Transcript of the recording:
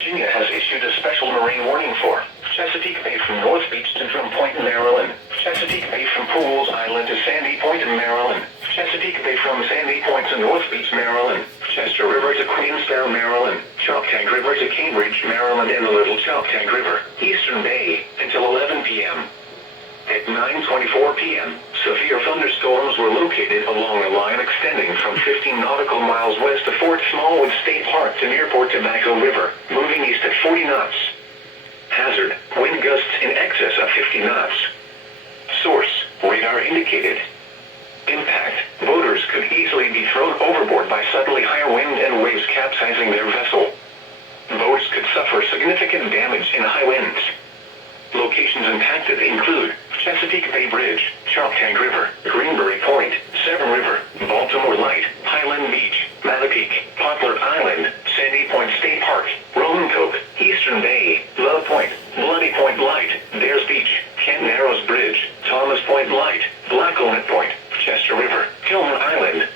Virginia has issued a special marine warning for Chesapeake Bay from North Beach to Drum Point in Maryland, Chesapeake Bay from Pools Island to Sandy Point in Maryland, Chesapeake Bay from Sandy Point to North Beach, Maryland, Chester River to Queensboro, Maryland, Choptank River to Cambridge, Maryland, and the Little Choptank River, Eastern Bay, until 11 p.m. At 9:24 p.m., severe thunderstorms were located along a line extending from 15 nautical miles west of Fort Smallwood State Park to near Port Tobacco River, moving east at 40 knots. Hazard, wind gusts in excess of 50 knots. Source, radar indicated. Impact, boaters could easily be thrown overboard by suddenly higher wind and waves capsizing their vessel. Boats could suffer significant damage in high winds. Locations impacted include Chesapeake Bay Bridge, Choptank River, Greenberry Point, Severn River, Baltimore Light, Highland Beach, Mattapique, Poplar Island, Sandy Point State Park, Roanoke, Eastern Bay, Love Point, Bloody Point Light, Dares Beach, Kent Narrows Bridge, Thomas Point Light, Blackownet Point, Chester River, Kilmer Island,